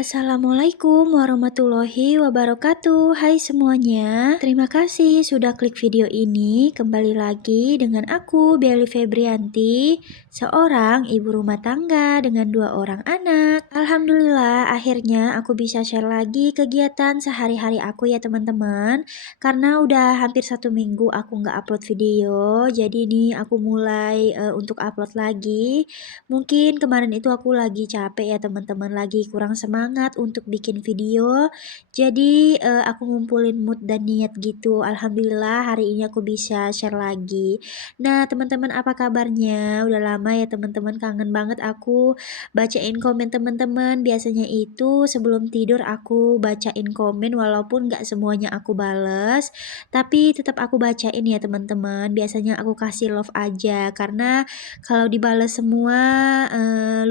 Assalamualaikum warahmatullahi wabarakatuh. Hai semuanya, terima kasih sudah klik video ini. Kembali lagi dengan aku, Belly Febrianti, seorang ibu rumah tangga dengan 2 orang anak. Alhamdulillah, akhirnya aku bisa share lagi kegiatan sehari-hari aku ya teman-teman. Karena udah hampir 1 minggu aku nggak upload video, jadi ini aku mulai untuk upload lagi. Mungkin kemarin itu aku lagi capek ya teman-teman, lagi kurang semangat untuk bikin video. Jadi aku ngumpulin mood dan niat gitu. Alhamdulillah hari ini aku bisa share lagi. Nah, teman-teman apa kabarnya? Udah lama ya teman-teman, kangen banget aku bacain komen teman-teman. Biasanya itu sebelum tidur aku bacain komen walaupun nggak semuanya aku bales, tapi tetap aku bacain ya teman-teman. Biasanya aku kasih love aja karena kalau dibales semua,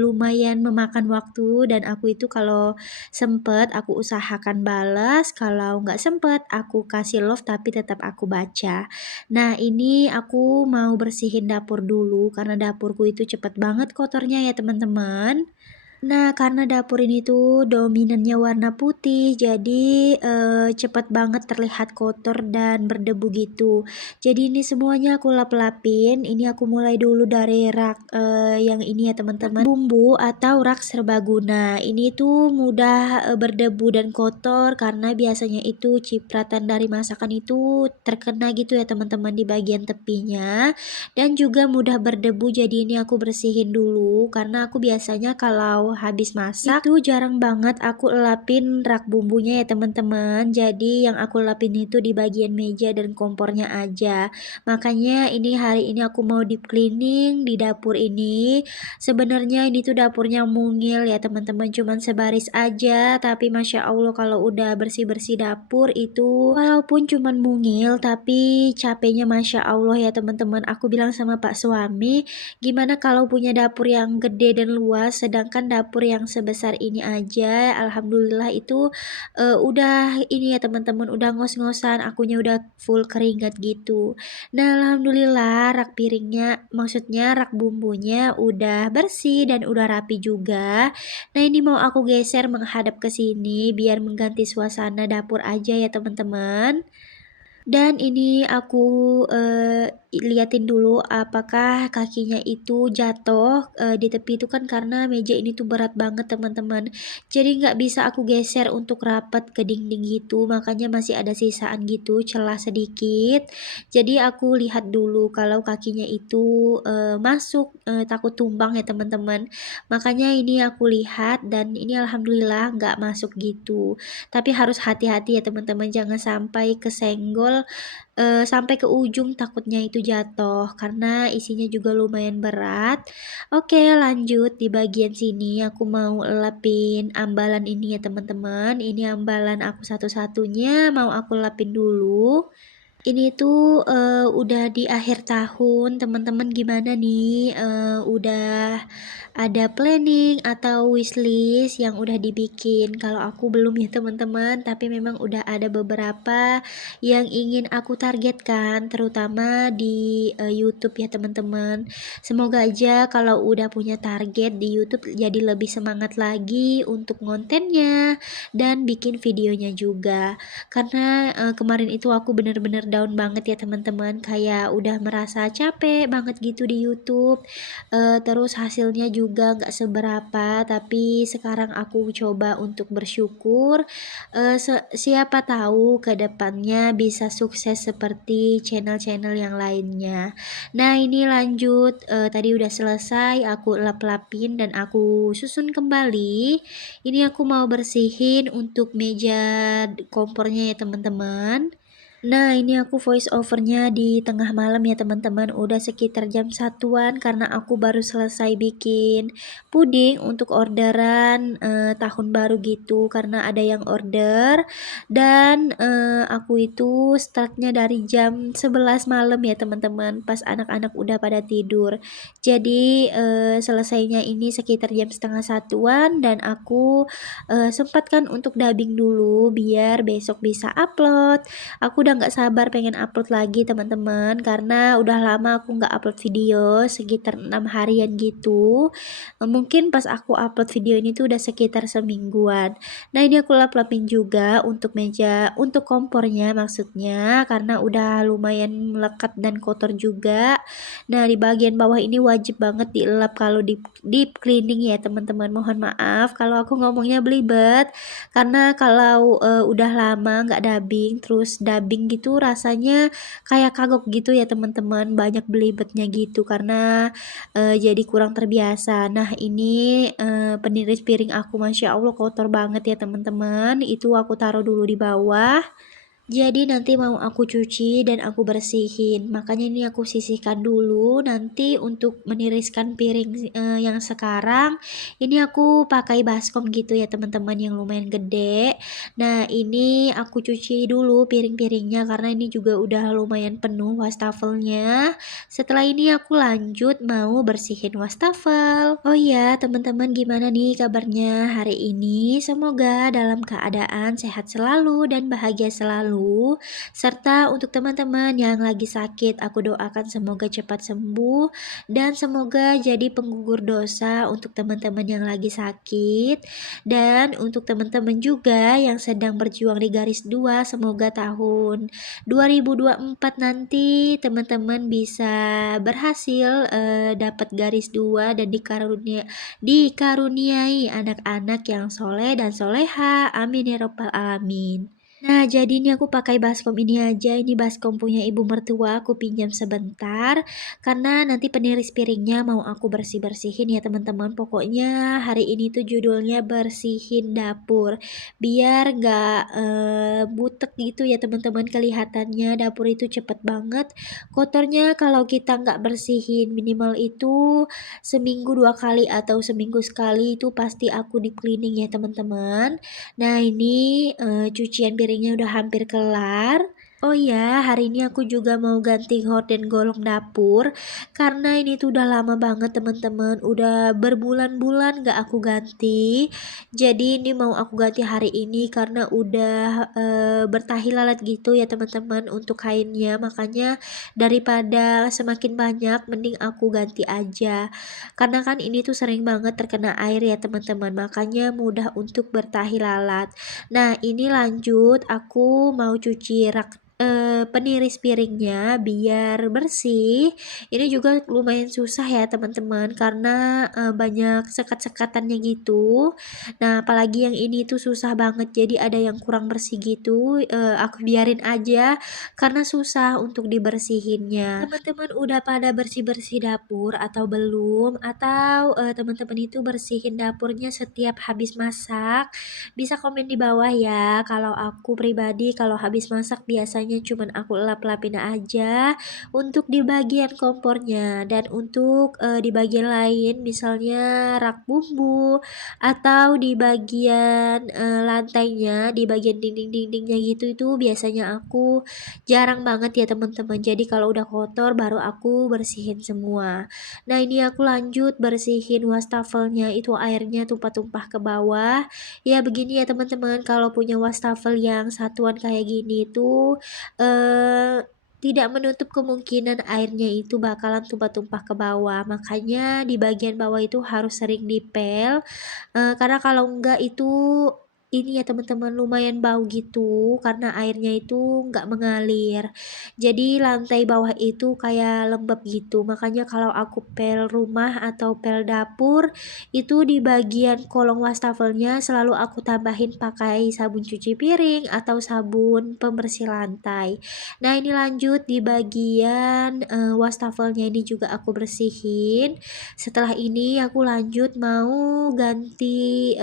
lumayan memakan waktu dan aku itu kalau sempet aku usahakan balas, kalau nggak sempet aku kasih love tapi tetap aku baca. Nah, ini aku mau bersihin dapur dulu karena dapurku itu cepet banget kotornya ya teman-teman. Nah, karena dapur ini tuh dominannya warna putih, jadi cepet banget terlihat kotor dan berdebu gitu. Jadi ini semuanya aku lap-lapin. Ini aku mulai dulu dari rak yang ini ya teman-teman, bumbu atau rak serbaguna. Ini tuh mudah berdebu dan kotor karena biasanya itu cipratan dari masakan itu terkena gitu ya teman-teman di bagian tepinya, dan juga mudah berdebu. Jadi ini aku bersihin dulu karena aku biasanya kalau habis masak itu jarang banget aku elapin rak bumbunya ya teman-teman. Jadi yang aku elapin itu di bagian meja dan kompornya aja. Makanya ini hari ini aku mau deep cleaning di dapur ini. Sebenarnya ini tuh dapurnya mungil ya teman-teman, cuman sebaris aja, tapi masya Allah kalau udah bersih-bersih dapur itu walaupun cuman mungil tapi capeknya masya Allah ya teman-teman. Aku bilang sama Pak suami, gimana kalau punya dapur yang gede dan luas, sedangkan dapur yang sebesar ini aja, alhamdulillah itu udah ini ya teman-teman, udah ngos-ngosan, akunya udah full keringat gitu. Nah, alhamdulillah rak piringnya, maksudnya rak bumbunya udah bersih dan udah rapi juga. Nah, ini mau aku geser menghadap ke sini biar mengganti suasana dapur aja ya teman-teman. Dan ini aku liatin dulu apakah kakinya itu jatuh di tepi itu kan karena meja ini tuh berat banget teman-teman. Jadi nggak bisa aku geser untuk rapat ke dinding gitu, makanya masih ada sisaan gitu, celah sedikit. Jadi aku lihat dulu kalau kakinya itu masuk, takut tumbang ya teman-teman. Makanya ini aku lihat dan ini alhamdulillah nggak masuk gitu. Tapi harus hati-hati ya teman-teman, jangan sampai kesenggol sampai ke ujung, takutnya itu jatuh karena isinya juga lumayan berat. Oke, lanjut di bagian sini aku mau lapin ambalan ini ya teman-teman. Ini ambalan aku satu-satunya mau aku lapin dulu. Ini tuh udah di akhir tahun, teman-teman gimana nih? Udah ada planning atau wishlist yang udah dibikin? Kalau aku belum ya teman-teman, tapi memang udah ada beberapa yang ingin aku targetkan, terutama di YouTube ya teman-teman. Semoga aja kalau udah punya target di YouTube jadi lebih semangat lagi untuk kontennya dan bikin videonya juga. Karena kemarin itu aku bener-bener down banget ya teman-teman, kayak udah merasa capek banget gitu di YouTube, terus hasilnya juga nggak seberapa, tapi sekarang aku coba untuk bersyukur, siapa tahu ke depannya bisa sukses seperti channel-channel yang lainnya. Nah, ini lanjut, tadi udah selesai aku lap-lapin dan aku susun kembali. Ini aku mau bersihin untuk meja kompornya ya teman-teman. Nah, ini aku voice overnya di tengah malam ya teman-teman, udah sekitar jam 1-an karena aku baru selesai bikin puding untuk orderan tahun baru gitu, karena ada yang order dan aku itu startnya dari jam 11 malam ya teman-teman, pas anak-anak udah pada tidur. Jadi selesainya ini sekitar jam setengah 1-an dan aku sempatkan untuk dubbing dulu biar besok bisa upload. Aku udah nggak sabar pengen upload lagi teman-teman, karena udah lama aku nggak upload video, sekitar 6 harian gitu. Mungkin pas aku upload video ini tuh udah sekitar semingguan. Nah ini aku lap-lapin juga untuk meja, untuk kompornya maksudnya, karena udah lumayan melekat dan kotor juga. Nah di bagian bawah ini wajib banget dilap kalau deep cleaning ya teman-teman. Mohon maaf kalau aku ngomongnya belibet, karena kalau udah lama nggak dubbing, terus dubbing gitu rasanya kayak kagok gitu ya teman-teman, banyak belibetnya gitu karena jadi kurang terbiasa. Nah ini peniris piring aku Masya Allah kotor banget ya teman-teman, itu aku taruh dulu di bawah. Jadi nanti mau aku cuci dan aku bersihin. Makanya ini aku sisihkan dulu. Nanti untuk meniriskan piring yang sekarang, ini aku pakai baskom gitu ya teman-teman yang lumayan gede. Nah ini aku cuci dulu piring-piringnya karena ini juga udah lumayan penuh wastafelnya. Setelah ini aku lanjut mau bersihin wastafel. Oh iya teman-teman, gimana nih kabarnya hari ini? Semoga dalam keadaan sehat selalu dan bahagia selalu. Serta untuk teman-teman yang lagi sakit, aku doakan semoga cepat sembuh dan semoga jadi penggugur dosa untuk teman-teman yang lagi sakit. Dan untuk teman-teman juga yang sedang berjuang di garis 2, semoga tahun 2024 nanti teman-teman bisa berhasil dapat garis 2 dan dikaruniai anak-anak yang soleh dan soleha. Amin ya robbal alamin. Nah, jadi ini aku pakai baskom ini aja. Ini baskom punya ibu mertua, aku pinjam sebentar. Karena nanti peniris piringnya mau aku bersih-bersihin ya teman-teman. Pokoknya hari ini tuh judulnya bersihin dapur. Biar nggak butek gitu ya teman-teman kelihatannya. Dapur itu cepet banget kotornya kalau kita nggak bersihin. Minimal itu seminggu 2 kali atau seminggu sekali itu pasti aku di cleaning ya teman-teman. Nah ini cucian piringnya udah hampir kelar. Oh iya, hari ini aku juga mau ganti horden golong dapur karena ini tuh udah lama banget teman-teman, udah berbulan-bulan gak aku ganti. Jadi ini mau aku ganti hari ini karena udah bertahi lalat gitu ya teman-teman untuk kainnya. Makanya daripada semakin banyak mending aku ganti aja. Karena kan ini tuh sering banget terkena air ya teman-teman, makanya mudah untuk bertahi lalat. Nah ini lanjut aku mau cuci rak peniris piringnya biar bersih. Ini juga lumayan susah ya teman-teman karena banyak sekat-sekatannya gitu. Nah apalagi yang ini tuh susah banget, jadi ada yang kurang bersih gitu. Aku biarin aja karena susah untuk dibersihinnya. Teman-teman udah pada bersih-bersih dapur atau belum? Atau teman-teman itu bersihin dapurnya setiap habis masak? Bisa komen di bawah ya. Kalau aku pribadi kalau habis masak biasanya cuman aku lap-lapin aja untuk di bagian kompornya, dan untuk di bagian lain misalnya rak bumbu atau di bagian lantainya, di bagian dinding-dindingnya gitu, itu biasanya aku jarang banget ya teman-teman. Jadi kalau udah kotor baru aku bersihin semua. Nah ini aku lanjut bersihin wastafelnya, itu airnya tumpah-tumpah ke bawah. Ya begini ya teman-teman, kalau punya wastafel yang satuan kayak gini tuh tidak menutup kemungkinan airnya itu bakalan tumpah-tumpah ke bawah. Makanya di bagian bawah itu harus sering dipel, karena kalau enggak itu ini ya teman-teman lumayan bau gitu karena airnya itu nggak mengalir. Jadi lantai bawah itu kayak lembab gitu. Makanya kalau aku pel rumah atau pel dapur itu di bagian kolong wastafelnya selalu aku tambahin pakai sabun cuci piring atau sabun pembersih lantai. Nah ini lanjut di bagian wastafelnya ini juga aku bersihin. Setelah ini aku lanjut mau ganti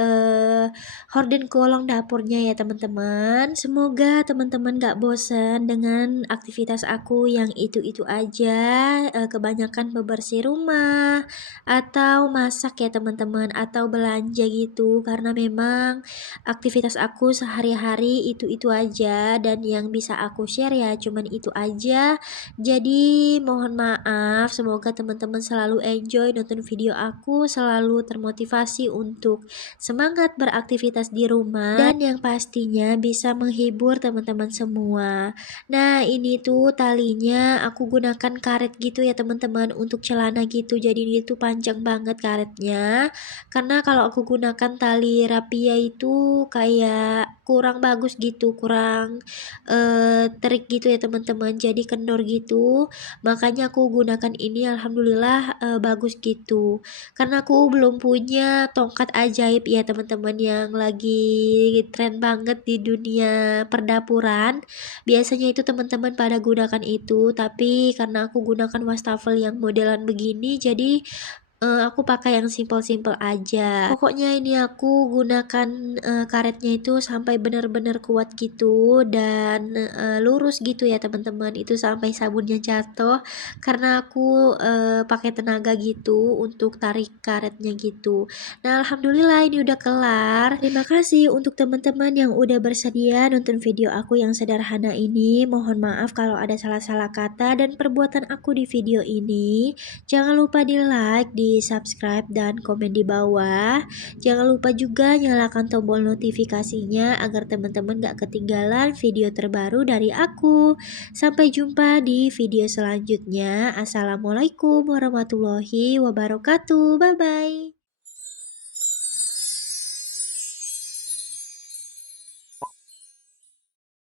horden kolong dapurnya ya teman-teman. Semoga teman-teman gak bosan dengan aktivitas aku yang itu-itu aja, kebanyakan bebersih rumah atau masak ya teman-teman, atau belanja gitu, karena memang aktivitas aku sehari-hari itu-itu aja dan yang bisa aku share ya cuman itu aja. Jadi mohon maaf, semoga teman-teman selalu enjoy nonton video aku, selalu termotivasi untuk semangat beraktivitas di rumah rumah dan yang pastinya bisa menghibur teman-teman semua. Nah, ini tuh talinya aku gunakan karet gitu ya teman-teman untuk celana gitu. Jadi ini tuh panjang banget karetnya. Karena kalau aku gunakan tali rapia itu kayak kurang bagus gitu, kurang terik gitu ya teman-teman. Jadi kendor gitu. Makanya aku gunakan ini alhamdulillah bagus gitu. Karena aku belum punya tongkat ajaib ya teman-teman yang lagi tren banget di dunia perdapuran. Biasanya itu teman-teman pada gunakan itu, tapi karena aku gunakan wastafel yang modelan begini, jadi aku pakai yang simpel-simpel aja. Pokoknya ini aku gunakan, karetnya itu sampai benar-benar kuat gitu dan, lurus gitu ya teman-teman, itu sampai sabunnya jatuh karena aku, pakai tenaga gitu untuk tarik karetnya gitu. Nah, alhamdulillah ini udah kelar. Terima kasih untuk teman-teman yang udah bersedia nonton video aku yang sederhana ini. Mohon maaf kalau ada salah-salah kata dan perbuatan aku di video ini. Jangan lupa di-like, di-subscribe, dan komen di bawah. Jangan lupa juga nyalakan tombol notifikasinya agar teman-teman gak ketinggalan video terbaru dari aku. Sampai jumpa di video selanjutnya. Assalamualaikum warahmatullahi wabarakatuh. Bye-bye.